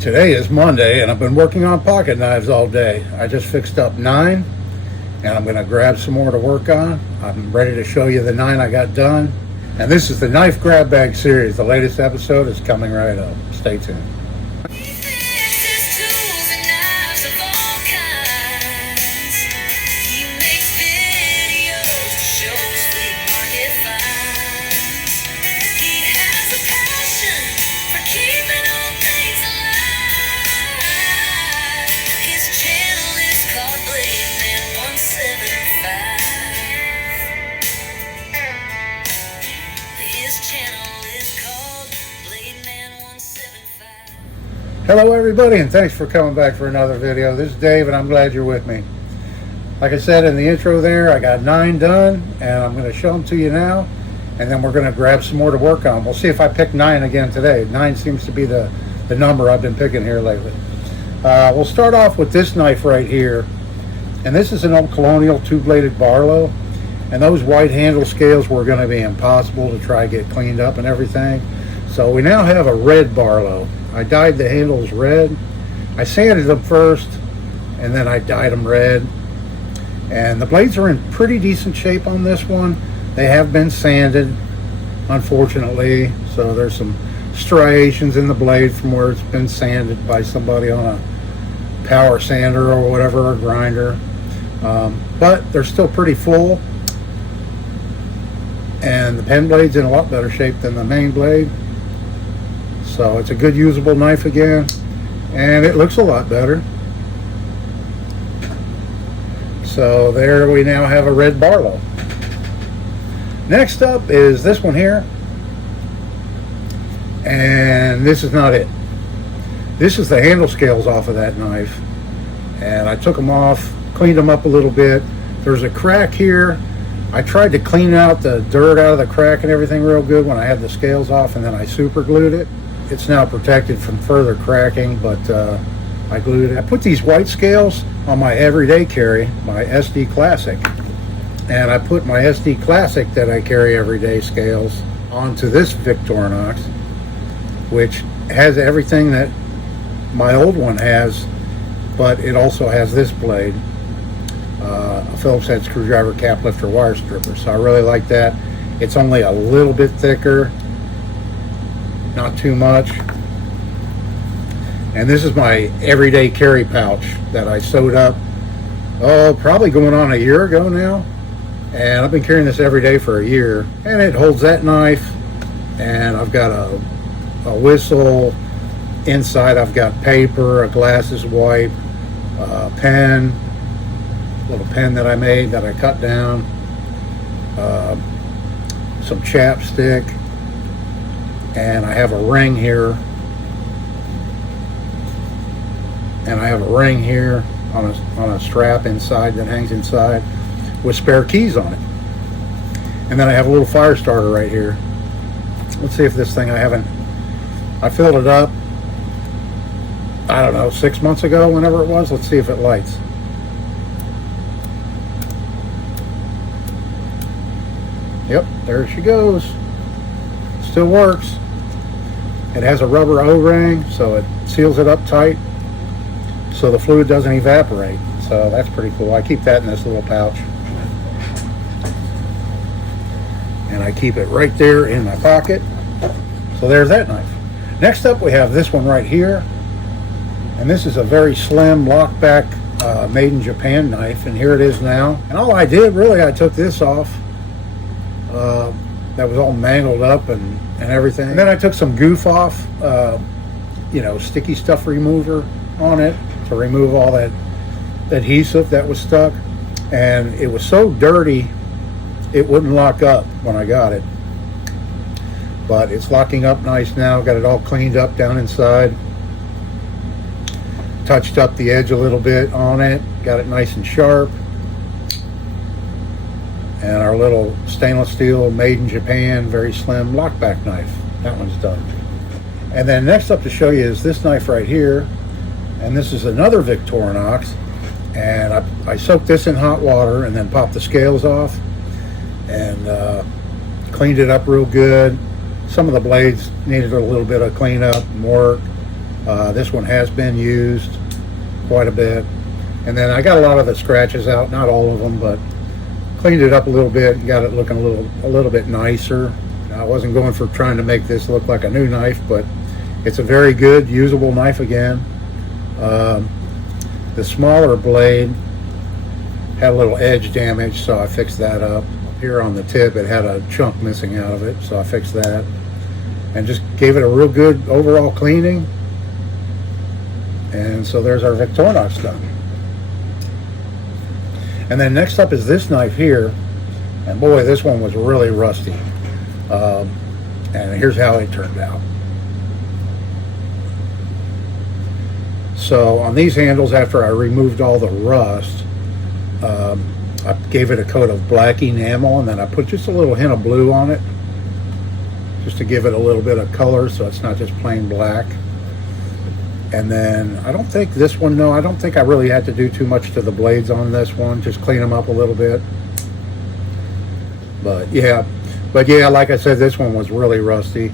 Today is Monday and I've been working on pocket knives all day. I just fixed up 9 and I'm going to grab some more to work on. I'm ready to show you the 9 I got done. And this is the knife grab bag series. The latest episode is coming right up. Stay tuned. Hello everybody, and thanks for coming back for another video. This is Dave and I'm glad you're with me. Like I said in the intro there, I got 9 done and I'm going to show them to you now, and then we're going to grab some more to work on. We'll see if I pick 9 again today. 9 seems to be the number I've been picking here lately. We'll start off with this knife right here, and this is an old colonial 2-bladed barlow, and those white handle scales were going to be impossible to try to get cleaned up and everything. So we now have a red barlow. I dyed the handles red. I sanded them first and then I dyed them red. And the blades are in pretty decent shape on this one. They have been sanded, unfortunately. So there's some striations in the blade from where it's been sanded by somebody on a power sander or whatever, or grinder. But they're still pretty full. And the pen blade's in a lot better shape than the main blade. So it's a good usable knife again, and it looks a lot better. So there we now have a red barlow. Next up is this one here, and this is not it. This is the handle scales off of that knife, and I took them off, cleaned them up a little bit. There's a crack here. I tried to clean out the dirt out of the crack and everything real good when I had the scales off, and then I super glued it. It's now protected from further cracking, but I glued it. I put these white scales on my everyday carry, my SD Classic, and I put my SD Classic that I carry everyday scales onto this Victorinox, which has everything that my old one has, but it also has this blade, a Phillips head screwdriver cap lifter wire stripper. So I really like that. It's only a little bit thicker, not too much. And this is my everyday carry pouch that I sewed up, probably going on a year ago now, and I've been carrying this every day for a year. And it holds that knife, and I've got a whistle inside. I've got paper, a glasses wipe, a pen, little pen that I made that I cut down, some chapstick, and I have a ring here, and I have a ring here on a strap inside that hangs inside with spare keys on it. And then I have a little fire starter right here. Let's see if this thing, I filled it up, I don't know, 6 months ago, whenever it was. Let's see if it lights. Yep, there she goes. Still works. It has a rubber O-ring, so it seals it up tight so the fluid doesn't evaporate. So that's pretty cool. I keep that in this little pouch, and I keep it right there in my pocket. So there's that knife. Next up we have this one right here, and this is a very slim lockback made in Japan knife, and here it is now. And all I did, really, I took this off. That was all mangled up and everything. And then I took some goof off, sticky stuff remover on it to remove all that adhesive that was stuck. And it was so dirty, it wouldn't lock up when I got it. But it's locking up nice now. Got it all cleaned up down inside. Touched up the edge a little bit on it. Got it nice and sharp. And our little stainless steel made in Japan, very slim lockback knife. That one's done. And then next up to show you is this knife right here. And this is another Victorinox. And I soaked this in hot water and then popped the scales off. And cleaned it up real good. Some of the blades needed a little bit of cleanup and work. This one has been used quite a bit. And then I got a lot of the scratches out, not all of them, but cleaned it up a little bit and got it looking a little bit nicer. I wasn't going for trying to make this look like a new knife, but it's a very good usable knife again. The smaller blade had a little edge damage, so I fixed that up. Here on the tip it had a chunk missing out of it, so I fixed that and just gave it a real good overall cleaning. And so there's our Victorinox done. And then next up is this knife here, and boy, this one was really rusty. And here's how it turned out. So on these handles, after I removed all the rust, I gave it a coat of black enamel, and then I put just a little hint of blue on it, just to give it a little bit of color so it's not just plain black. And then I don't think this one, no, I don't think I really had to do too much to the blades on this one, just clean them up a little bit. But yeah, like I said, this one was really rusty,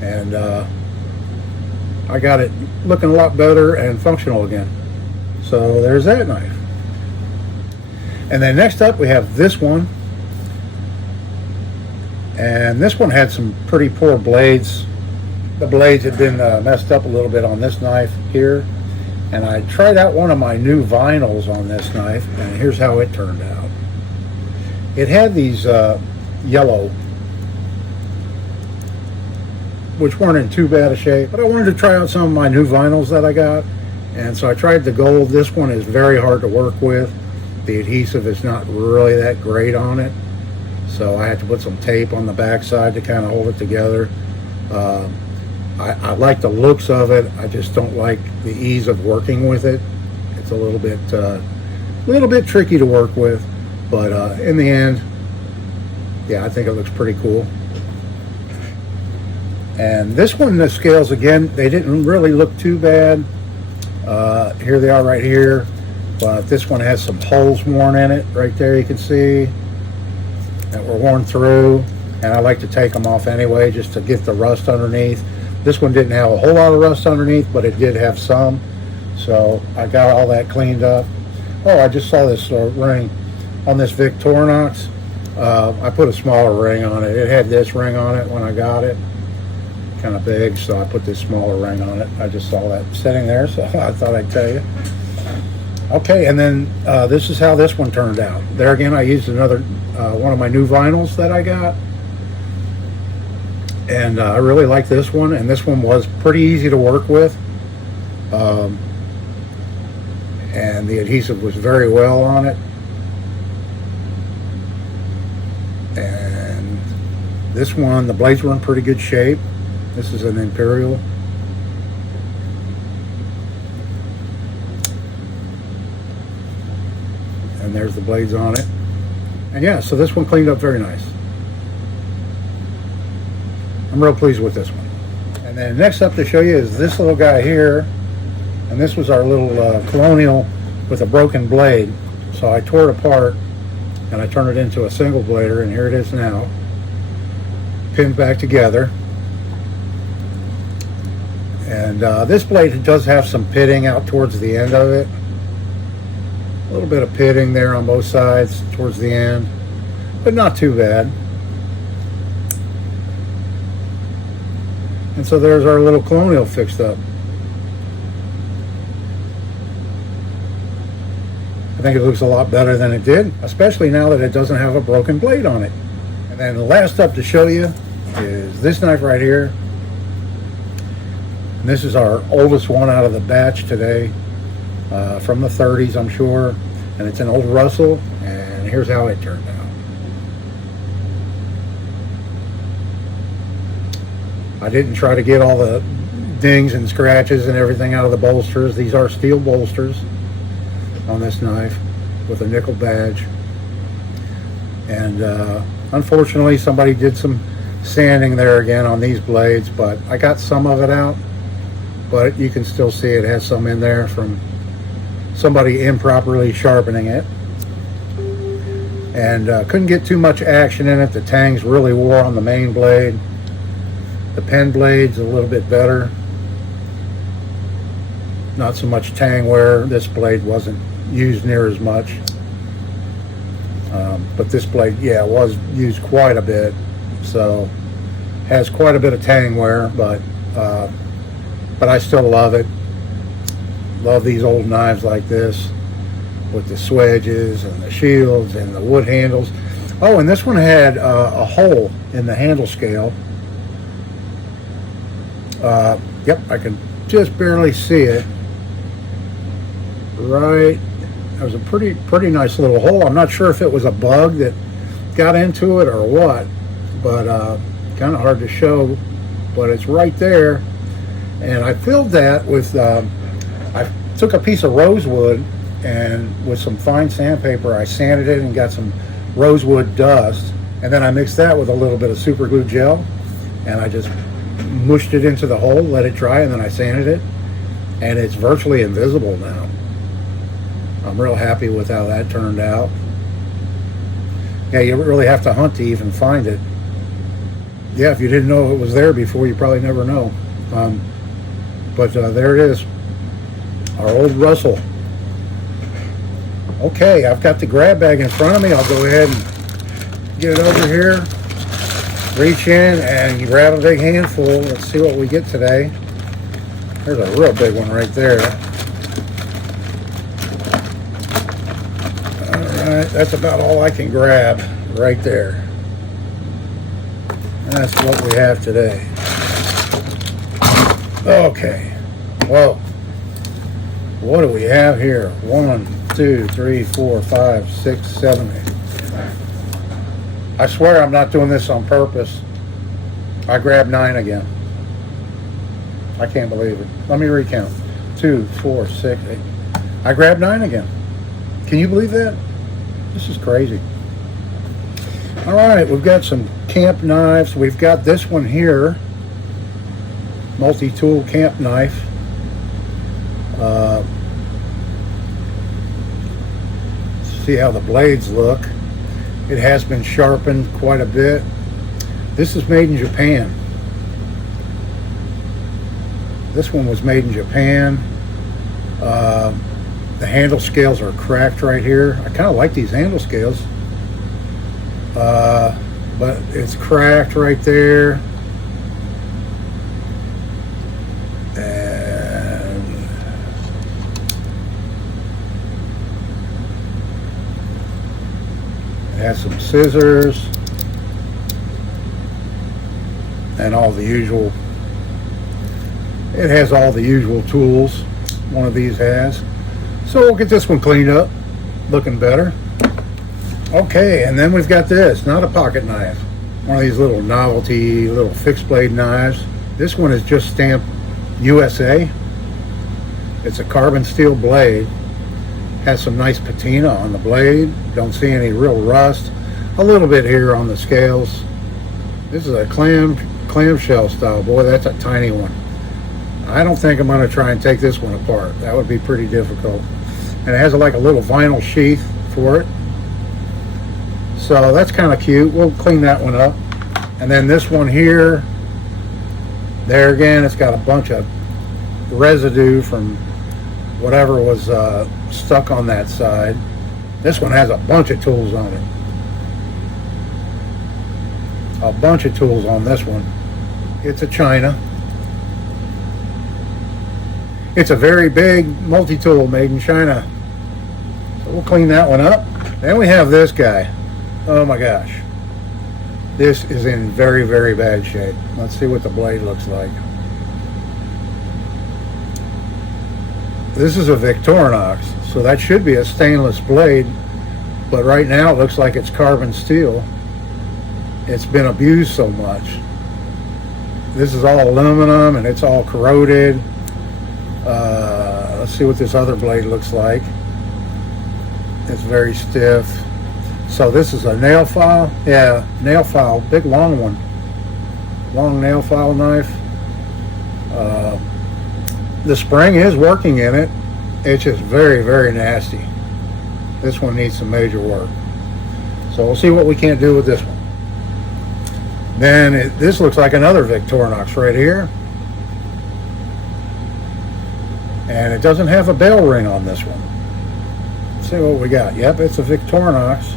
and I got it looking a lot better and functional again. So there's that knife. And then next up we have this one, and this one had some pretty poor blades. The blades had been messed up a little bit on this knife here, and I tried out one of my new vinyls on this knife, and here's how it turned out. It had these yellow, which weren't in too bad a shape, but I wanted to try out some of my new vinyls that I got, and so I tried the gold. This one is very hard to work with. The adhesive is not really that great on it, so I had to put some tape on the back side to kind of hold it together. I like the looks of it. I just don't like the ease of working with it. It's a little bit tricky to work with, but in the end, yeah, I think it looks pretty cool. And this one, the scales, again, they didn't really look too bad. Here they are right here, but this one has some holes worn in it right there, you can see, that were worn through, and I like to take them off anyway just to get the rust underneath. This one didn't have a whole lot of rust underneath, but it did have some, so I got all that cleaned up. Oh, I just saw this ring on this Victorinox. I put a smaller ring on it. It had this ring on it when I got it, kind of big, so I put this smaller ring on it. I just saw that sitting there, so I thought I'd tell you. Okay, and then this is how this one turned out. There again, I used another one of my new vinyls that I got, and I really like this one, and this one was pretty easy to work with, and the adhesive was very well on it. And this one, the blades were in pretty good shape. This is an Imperial. And there's the blades on it. And yeah, so this one cleaned up very nice. I'm real pleased with this one. And then next up to show you is this little guy here. And this was our little Colonial with a broken blade. So I tore it apart and I turned it into a single blader, and here it is now, pinned back together. And this blade does have some pitting out towards the end of it. A little bit of pitting there on both sides towards the end, but not too bad. And so there's our little Colonial fixed up. I think it looks a lot better than it did, especially now that it doesn't have a broken blade on it. And then the last up to show you is this knife right here. And this is our oldest one out of the batch today, from the 30s, I'm sure. And it's an old Russell, and here's how it turned out. I didn't try to get all the dings and scratches and everything out of the bolsters. These are steel bolsters on this knife with a nickel badge. And unfortunately, somebody did some sanding there again on these blades, but I got some of it out. But you can still see it has some in there from somebody improperly sharpening it. And couldn't get too much action in it. The tangs really wore on the main blade. The pen blade's a little bit better. not so much tang wear. This blade wasn't used near as much. But this blade, yeah, was used quite a bit. So has quite a bit of tang wear, but I still love it. Love these old knives like this with the swedges and the shields and the wood handles. Oh, and this one had a hole in the handle scale. Yep, I can just barely see it. Right, there was a pretty nice little hole. I'm not sure if it was a bug that got into it or what, but kind of hard to show, but it's right there. And I filled that with, I took a piece of rosewood and with some fine sandpaper, I sanded it and got some rosewood dust. And then I mixed that with a little bit of super glue gel, and I just mushed it into the hole, let it dry, and then I sanded it. And it's virtually invisible now. I'm real happy with how that turned out. Yeah, you really have to hunt to even find it. Yeah, if you didn't know it was there before, you probably never know. But there it is, our old Russell. Okay, I've got the grab bag in front of me. I'll go ahead and get it over here, reach in and grab a big handful. Let's see what we get today. There's a real big one right there. All right, that's about all I can grab right there. That's what we have today. Okay, whoa. What do we have here? 1, 2, 3, 4, 5, 6, 7, 8. I swear I'm not doing this on purpose. I grabbed 9 again. I can't believe it. Let me recount. 2, 4, 6, 8. I grabbed 9 again. Can you believe that? This is crazy. All right, we've got some camp knives. We've got this one here, multi-tool camp knife. See how the blades look. It has been sharpened quite a bit. This is made in Japan. This one was made in Japan. The handle scales are cracked right here. I kind of like these handle scales. But it's cracked right there. And it has some scissors and all the usual. It has all the usual tools one of these has. So we'll get this one cleaned up, looking better. Okay, and then we've got this, not a pocket knife. One of these little novelty, little fixed blade knives. This one is just stamped USA. It's a carbon steel blade. Has some nice patina on the blade. Don't see any real rust. A little bit here on the scales. This is a clamshell style. Boy, that's a tiny one. I don't think I'm going to try and take this one apart. That would be pretty difficult. And it has like a little vinyl sheath for it. So that's kind of cute. We'll clean that one up. And then this one here, there again, it's got a bunch of residue from whatever was stuck on that side. This one has a bunch of tools on it. A bunch of tools on this one. It's a China. It's a very big multi-tool made in China. So we'll clean that one up. Then we have this guy. Oh my gosh. This is in very, very bad shape. Let's see what the blade looks like. This is a Victorinox, so that should be a stainless blade, but right now it looks like it's carbon steel. It's been abused so much. This is all aluminum and it's all corroded. Let's see what this other blade looks like. It's very stiff. So this is a nail file. Yeah, nail file, big long one. Long nail file knife. The spring is working in it. It's just very, very nasty. This one needs some major work. So we'll see what we can't do with this one. Then this looks like another Victorinox right here. And it doesn't have a bell ring on this one. Let's see what we got. Yep, it's a Victorinox.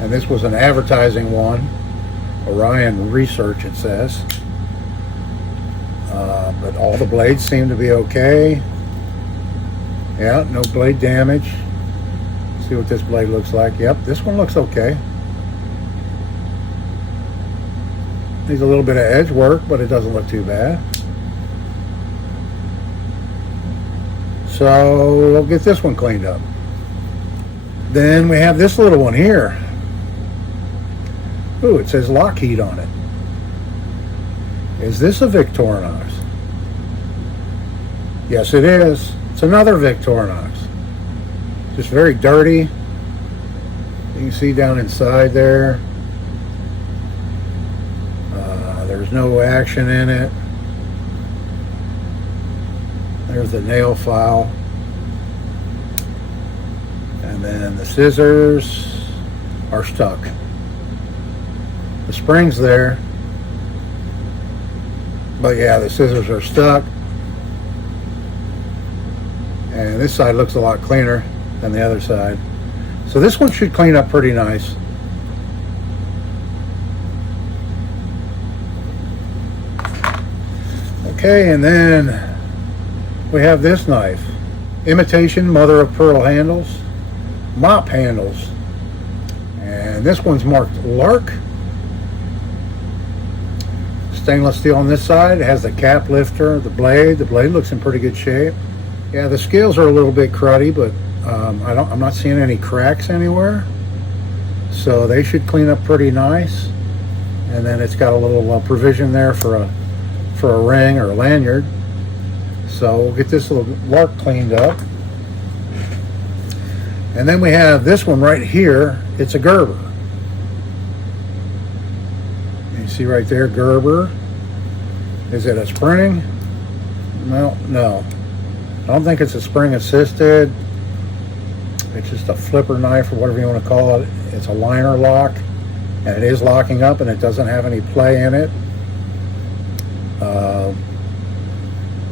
And this was an advertising one. Orion Research, it says. But all the blades seem to be okay. Yeah, no blade damage. See what this blade looks like. Yep, this one looks okay. Needs a little bit of edge work, but it doesn't look too bad. So we'll get this one cleaned up. Then we have this little one here. Ooh, it says Lockheed on it. Is this a Victorinox? Yes, it is. It's another Victorinox. Just very dirty. You can see down inside there. There's no action in it. There's the nail file. And then the scissors are stuck. The spring's there. But yeah, the scissors are stuck. And this side looks a lot cleaner than the other side. So this one should clean up pretty nice. Okay, and then we have this knife. Imitation mother of pearl handles. Mop handles. And this one's marked Lark. Stainless steel on this side. It has the cap lifter, the blade. The blade looks in pretty good shape. Yeah, the scales are a little bit cruddy, but I'm not seeing any cracks anywhere. So they should clean up pretty nice. And then it's got a little provision there for a ring or a lanyard. So we'll get this little Lark cleaned up. And then we have this one right here. It's a Gerber. You see right there, Gerber. Is it a spring? No. I don't think it's a spring assisted. It's just a flipper knife or whatever you want to call it. It's a liner lock, and it is locking up, and it doesn't have any play in it.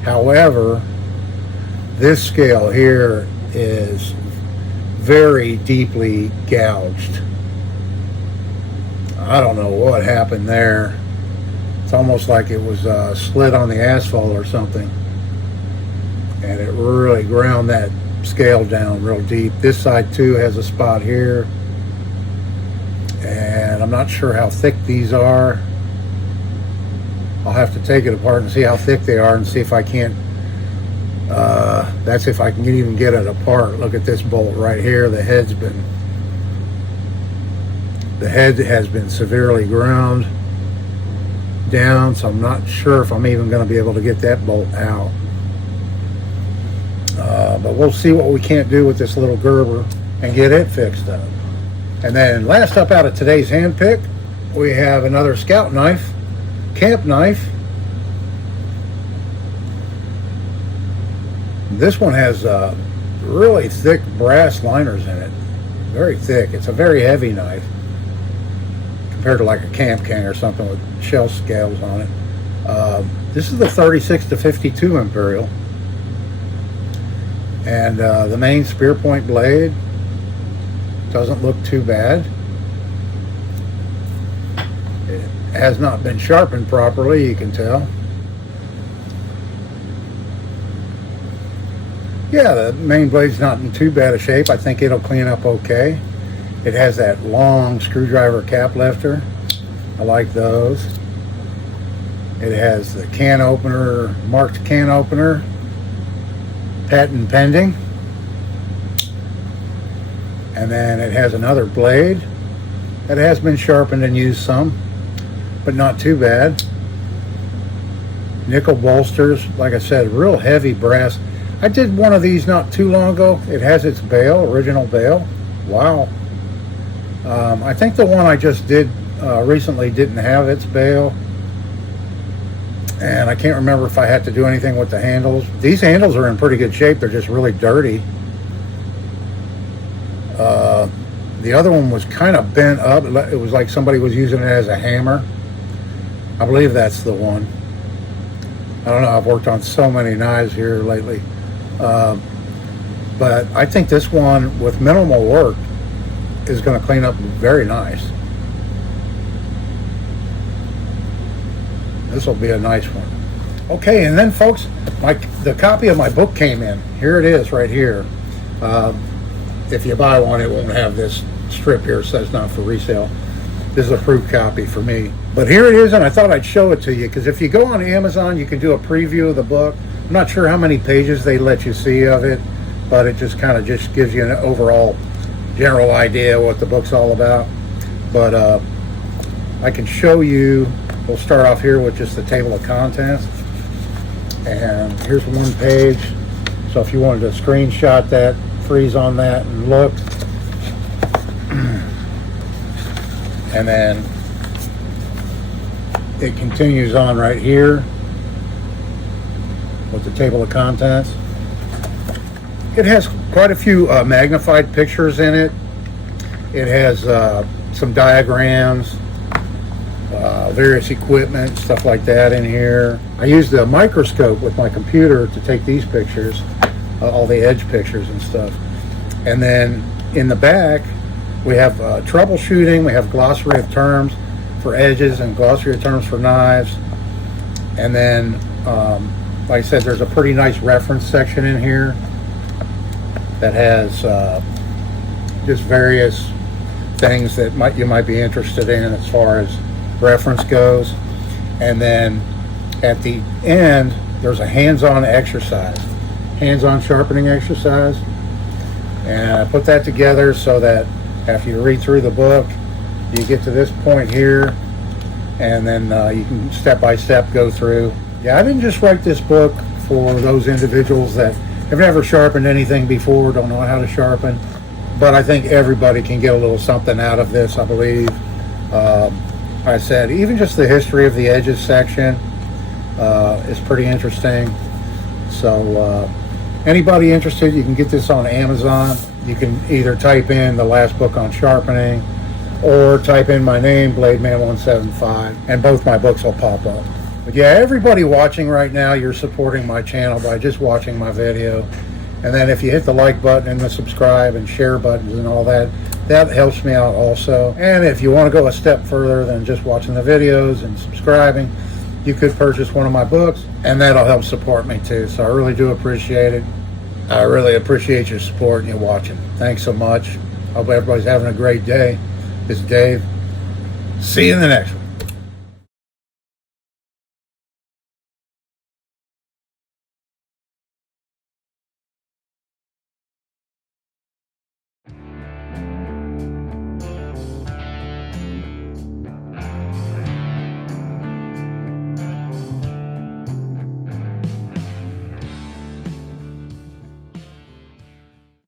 However, this scale here is very deeply gouged. I don't know what happened there. It's almost like it was slid on the asphalt or something. And it really ground that scale down real deep. This side too has a spot here. And I'm not sure how thick these are. I'll have to take it apart and see how thick they are and see if I can't, that's if I can even get it apart. Look at this bolt right here. The head has been severely ground down, so I'm not sure if I'm even going to be able to get that bolt out. But we'll see what we can't do with this little Gerber and get it fixed up. And then last up out of today's hand pick, we have another scout knife, camp knife. This one has really thick brass liners in it. Very thick. It's a very heavy knife compared to like a Camp King or something with shell scales on it. This is the 36 to 52 Imperial. And the main spear point blade doesn't look too bad. It has not been sharpened properly, you can tell. Yeah, the main blade's not in too bad a shape. I think it'll clean up okay. It has that long screwdriver cap lifter. I like those. It has the can opener, marked can opener. Patent pending. And then it has another blade that has been sharpened and used some, but not too bad. Nickel bolsters, like I said, real heavy brass. I did one of these not too long ago. It has its bail, original bail. Wow. I think the one I just did recently didn't have its bail. And I can't remember if I had to do anything with the handles. These handles are in pretty good shape. They're just really dirty. The other one was kind of bent up. It was like somebody was using it as a hammer. I believe that's the one. I don't know, I've worked on so many knives here lately. But I think this one with minimal work is going to clean up very nice. This will be a nice one. Okay, and then folks, the copy of my book came in. Here it is right here. If you buy one, it won't have this strip here. It says not for resale. This is a proof copy for me. But here it is, and I thought I'd show it to you, because if you go on Amazon, you can do a preview of the book. I'm not sure how many pages they let you see of it, but it just kind of just gives you an overall general idea what the book's all about. But I can show you. We'll start off here with just the table of contents. And here's one page. So if you wanted to screenshot that, freeze on that and look. And then it continues on right here with the table of contents. It has quite a few magnified pictures in it. It has some diagrams, various equipment, stuff like that in here. I used a microscope with my computer to take these pictures, all the edge pictures and stuff. And then in the back, we have troubleshooting. We have glossary of terms for edges and glossary of terms for knives. And then, like I said, there's a pretty nice reference section in here that has just various things that you might be interested in as far as reference goes. And then at the end, there's a hands-on exercise, hands-on sharpening exercise. And I put that together so that after you read through the book, you get to this point here, and then you can step by step go through. Yeah, I didn't just write this book for those individuals that have never sharpened anything before, don't know how to sharpen, but I think everybody can get a little something out of this, I believe. I said, even just the history of the edges section is pretty interesting. So anybody interested, you can get this on Amazon. You can either type in the last book on sharpening or type in my name, Blademan175, and both my books will pop up. But yeah, everybody watching right now, you're supporting my channel by just watching my video. And then if you hit the like button and the subscribe and share buttons and all that, that helps me out also. And if you want to go a step further than just watching the videos and subscribing, you could purchase one of my books, and that'll help support me too. So I really do appreciate it. I really appreciate your support and you watching. Thanks so much. Hope everybody's having a great day. This is Dave. See you in the next one.